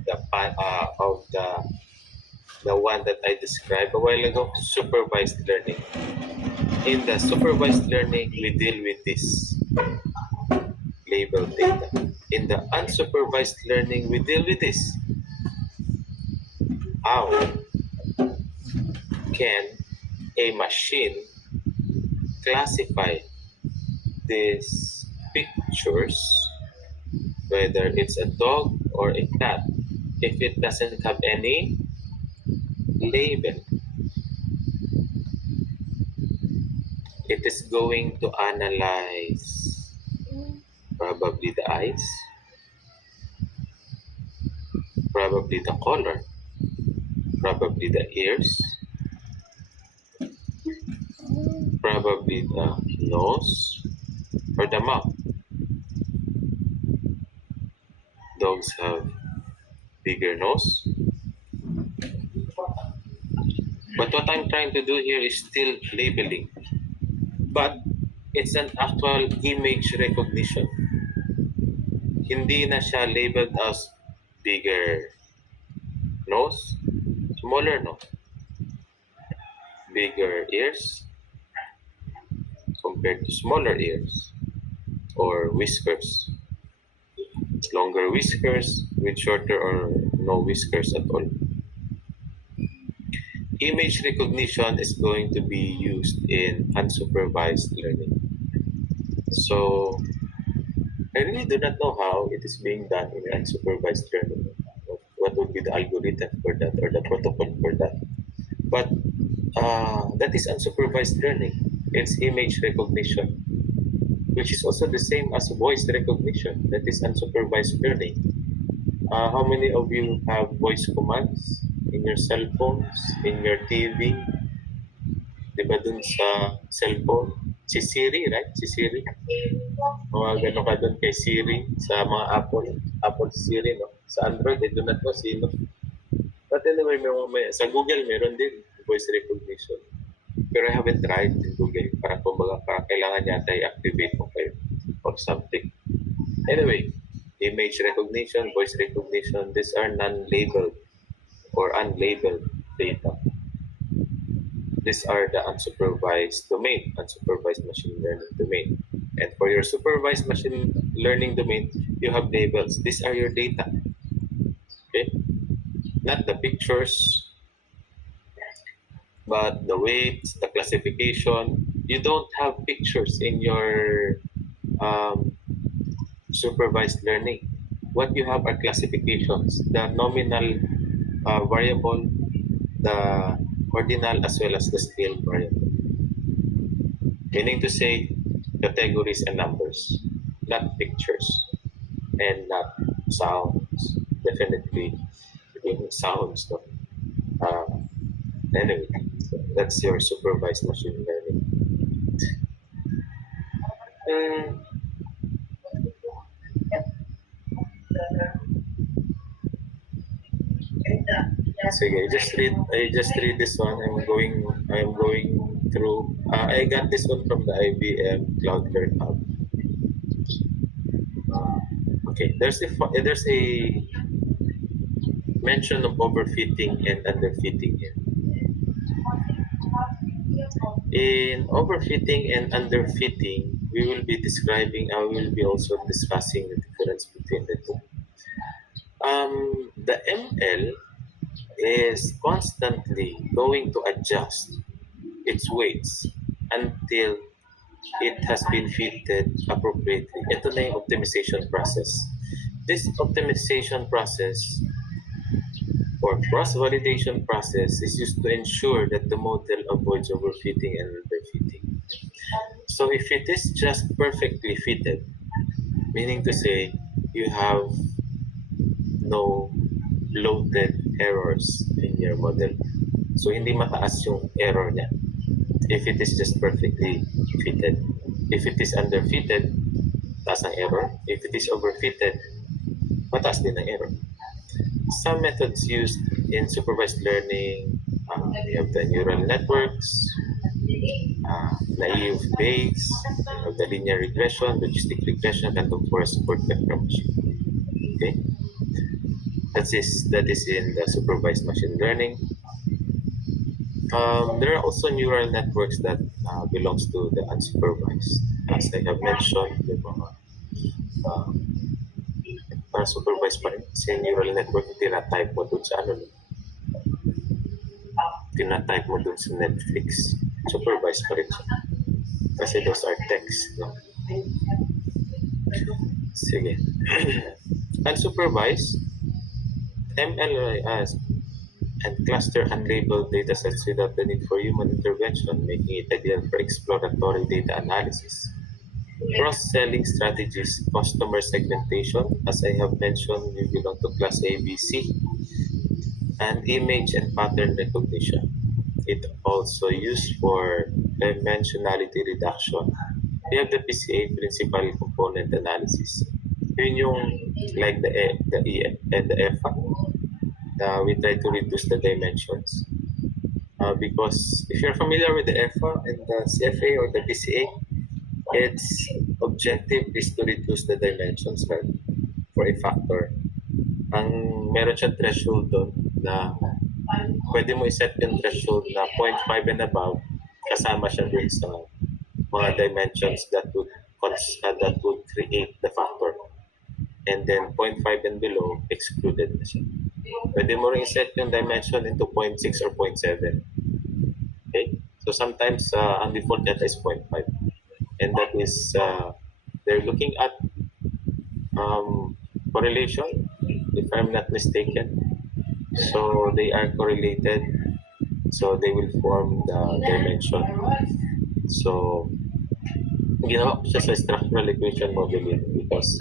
the one that I described a while ago, supervised learning. In the supervised learning, we deal with this labeled data. In the unsupervised learning, we deal with this. How can a machine classify these pictures, whether it's a dog or a cat, if it doesn't have any label? It is going to analyze probably the eyes, probably the color, probably the ears, probably the nose or the mouth. Dogs have bigger nose. But what I'm trying to do here is still labeling. But it's an actual image recognition. Hindi na siya labeled as bigger nose, smaller nose, bigger ears compared to smaller ears, or whiskers, longer whiskers with shorter or no whiskers at all. Image recognition is going to be used in unsupervised learning. So I really do not know how it is being done in unsupervised learning. be the algorithm for that or the protocol for that. But that is unsupervised learning. It's image recognition, which is also the same as voice recognition. That is unsupervised learning. How many of you have voice commands in your cell phones, in your TV? Di ba dun sa cellphone? Si Siri, right? Si Siri. Mga gano'n ka dun kay Siri sa mga Apple Siri, no? Sa Android, I do not know sino. But anyway, sa Google, meron din voice recognition. Pero I haven't tried in Google. Parang kailangan yata i-activate mo kayo or something. Anyway, image recognition, voice recognition, these are non-labeled or unlabeled data. These are the unsupervised domain, unsupervised machine learning domain. And for your supervised machine learning domain, you have labels. These are your data. Okay? Not the pictures, but the weights, the classification. You don't have pictures in your supervised learning. What you have are classifications, the nominal variable, the ordinal, as well as the scale variable. Meaning to say, categories and numbers, not pictures and not sounds. Definitely sounds. No? Anyway, so that's your supervised machine learning. Sige, I just read this one. I'm going through. I got this one from the IBM Cloud Learn Hub. Okay, there's a mention of overfitting and underfitting here. In overfitting and underfitting, we will be also discussing the difference between the two. The ML is constantly going to adjust its weights until it has been fitted appropriately. Ito na yung optimization process. This optimization process or cross-validation process is used to ensure that the model avoids overfitting and underfitting. So if it is just perfectly fitted, meaning to say you have no loaded errors in your model. So hindi mataas yung error niya if it is just perfectly fitted. If it is underfitted, taas ang error. If it is overfitted, mataas din ang error. Some methods used in supervised learning, you have the neural networks, naive Bayes, you have the linear regression, logistic regression, and of course support vector machine. Okay, that is in the supervised machine learning. There are also neural networks that belongs to the unsupervised. As I have mentioned, yung mga supervised pa rin. Kasi neural network, tina-type mo dun sa tina-type mo dun sa Netflix. Supervised pa rin siya. Kasi those are text. No? Sige. Unsupervised, ML and cluster unlabeled datasets without the need for human intervention, making it ideal for exploratory data analysis. Cross-selling strategies, customer segmentation, as I have mentioned, we belong to class ABC, and image and pattern recognition. It also used for dimensionality reduction. We have the PCA, principal component analysis. Yun yung like the E and the F. We try to reduce the dimensions. Because if you're familiar with the EFA and the CFA or the PCA, its objective is to reduce the dimensions, right, for a factor. Meron siyang threshold doon na pwede mo iset yung threshold na 0.5 and above, kasama siya dun sa mga dimensions that would create the factor. And then 0.5 and below, excluded na siya. Pwede mo rin iset yung dimension into 0.6 or 0.7. Okay? So sometimes, ang default data is 0.5. And that is, they're looking at correlation, if I'm not mistaken. So they are correlated. So they will form the dimension. So ginawa ko siya sa structural equation modeling because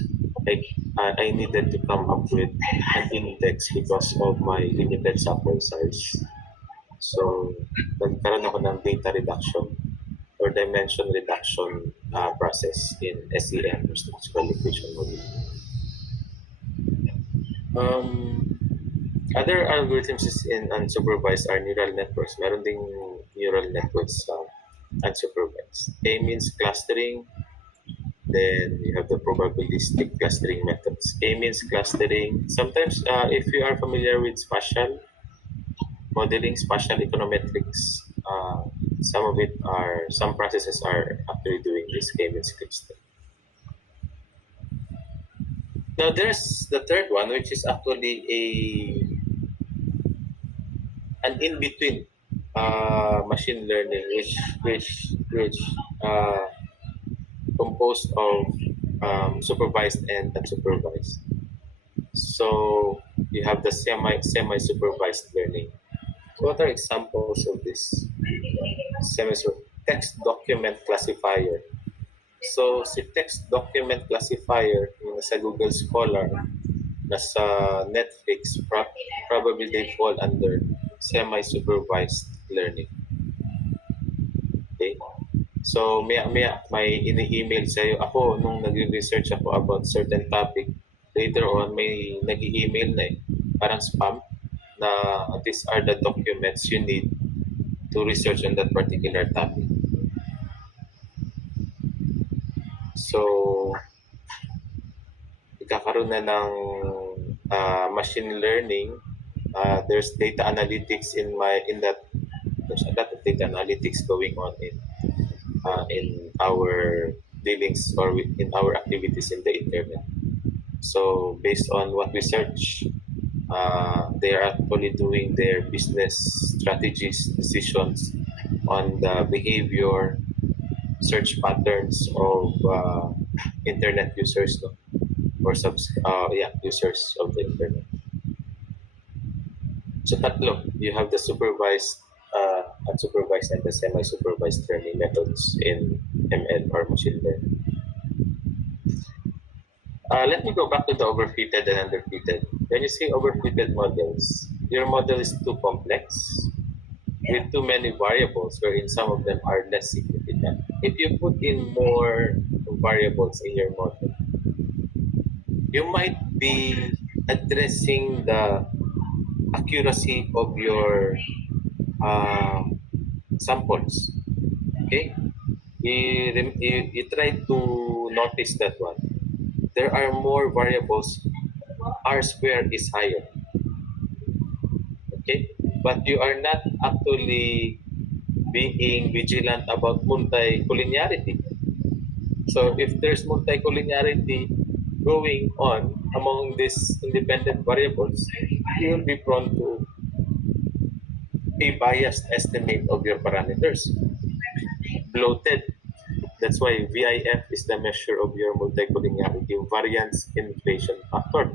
I needed to come up with an index because of my limited sample size. So nagkaroon ako ng data reduction or dimension reduction process in SEM or structural equation modeling. Other algorithms is in unsupervised are neural networks. Meron ding neural networks unsupervised. A means clustering. Then you have the probabilistic clustering methods. A means clustering. Sometimes, if you are familiar with spatial modeling, spatial econometrics, some processes are actually doing this K means clustering. Now there's the third one, which is actually an in between machine learning, which uh, composed of supervised and unsupervised. So you have the semi supervised learning. So what are examples of this semi text document classifier? So si text document classifier yung nasa Google Scholar, nasa Netflix, probably they fall under semi supervised learning. Okay? So may ini-email sa'yo. Ako, nung nag-research ako about certain topic, later on may nag-email na parang spam na these are the documents you need to research on that particular topic. So, ikakaroon na ng machine learning. There's data analytics there's a lot of data analytics going on in our dealings or in our activities in the internet. So based on what we search, they are actually doing their business strategies, decisions on the behavior, search patterns of internet users, no? Or users of the internet. So tatlo, you have the supervised, unsupervised, and the semi-supervised learning methods in ML or machine learning. Let me go back to the overfitted and underfitted. When you say overfitted models, your model is too complex with too many variables wherein some of them are less significant. If you put in more variables in your model, you might be addressing the accuracy of your samples. Okay? You try to notice that one. There are more variables, R squared is higher. Okay? But you are not actually being vigilant about multicollinearity. So if there's multicollinearity going on among these independent variables, you will be prone to a biased estimate of your parameters. Bloated. That's why VIF is the measure of your multicollinearity variance inflation factor.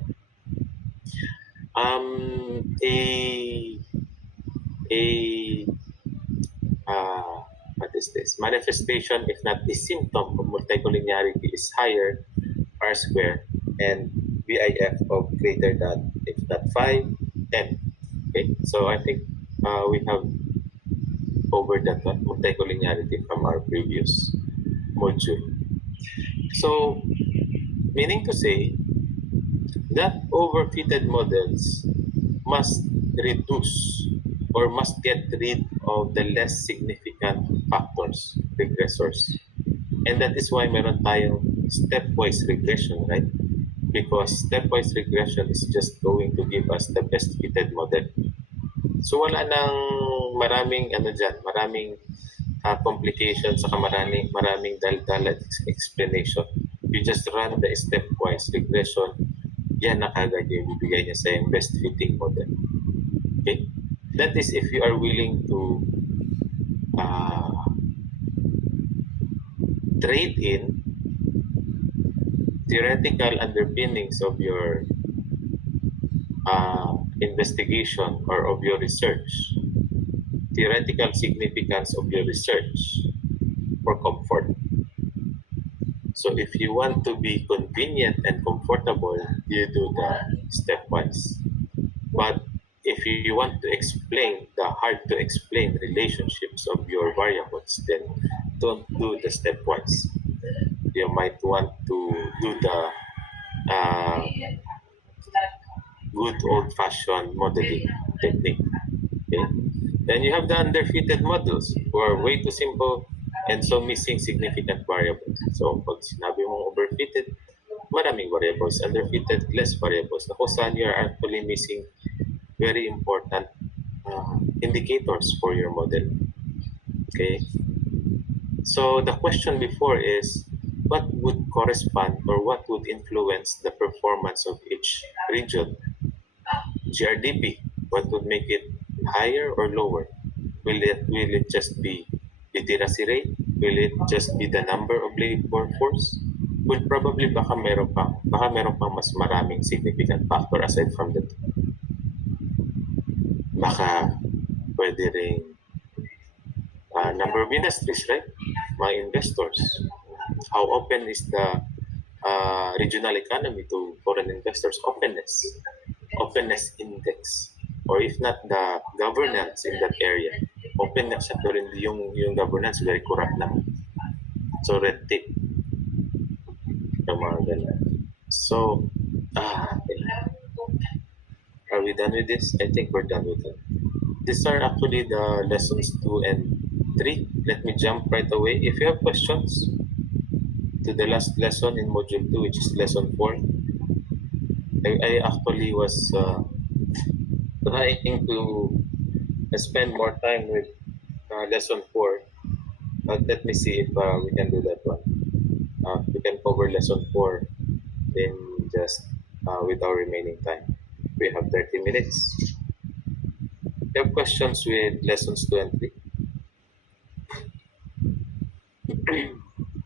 What is this? Manifestation, if not a symptom of multicollinearity, is higher R square and VIF of greater than, if not 5, 10. Okay, so I think we have over that multicollinearity from our previous module. So, meaning to say that overfitted models must reduce or must get rid of the less significant factors, regressors. And that is why meron tayong stepwise regression, right? Because stepwise regression is just going to give us the best fitted model. So wala nang maraming maraming complications, saka maraming dal-dal explanation. You just run the stepwise regression, yan na kagad yung bibigay niya sa yung best fitting model. Okay? That is if you are willing to trade in theoretical underpinnings of your investigation or of your research, theoretical significance of your research, or comfort. So if you want to be convenient and comfortable, you do the stepwise. But if you want to explain the hard to explain relationships of your variables, then don't do the stepwise. You might want to do the uh, good old-fashioned modeling technique. Okay? Then you have the underfitted models who are way too simple and so missing significant variables. So pag sinabi mong overfitted, maraming variables. Underfitted, less variables. Na kung saan you are actually missing very important indicators for your model. Okay? So the question before is, what would correspond or what would influence the performance of each region? GRDP, what would make it higher or lower? Will it just be literacy rate? Will it just be the number of labor force? Well, probably baka meron pang mas maraming significant factor aside from the two. Baka pwede ring number of industries, right? Mga investors. How open is the regional economy to foreign investors? Openness index. Or if not, the governance in that area. Open na siya, pero hindi yung governance very corrupt naman. So, red tape. Yung mga ganun. So, okay. Are we done with this? I think we're done with it. These are actually the lessons 2 and 3. Let me jump right away. If you have questions to the last lesson in module 2, which is lesson 4, I actually was trying to spend more time with lesson 4. But let me see if we can do that one. We can cover lesson 4 in just with our remaining time. We have 30 minutes. If you have questions with lessons 2 and 3?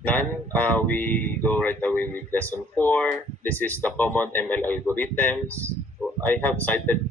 None. We go right away with lesson 4. This is the common ML algorithms. So I have cited